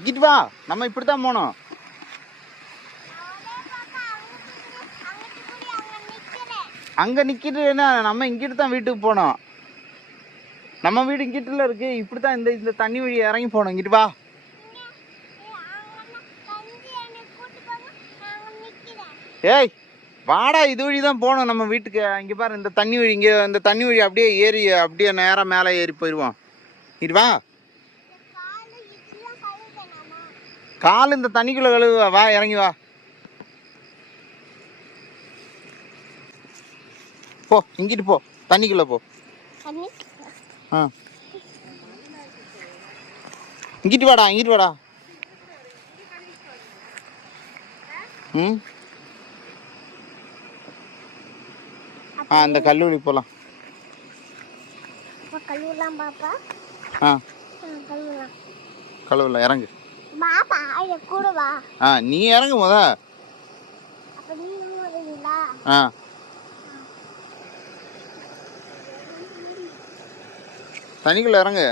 இங்கிட்டு வா, நம்ம இப்படித்தான் போனோம். அங்க நிக்கிட்டுன்னா நம்ம இங்கிட்டு தான் வீட்டுக்கு போனோம். நம்ம வீடு இங்கிட்டுல இருக்கு. இப்படித்தான் இந்த தண்ணி வழி இறங்கி போனோம். இங்கிட்டு வா. ஏய் வாடா, இது வழி தான் போனோம் நம்ம வீட்டுக்கு. இங்க பாரு, இந்த தண்ணி வழி, இங்க இந்த தண்ணி வழி அப்படியே ஏறி அப்படியே நேரா மேலே ஏறி போயிடுவோம். இங்கிட்டு வா. கால் இந்த தண்ணிக்குள்ள கழுவ. வா, இறங்கி வா. போ, இங்கிட்டு போ, தண்ணிக்குள்ள போ. இங்கிட்டு வாடா, இங்கிட்டு வாடா. ம், அந்த கல்லூரி போலாம். கழுவல, இறங்கு. நீ இறங்கு முத. தண்ணிக்குள்ள இறங்கு.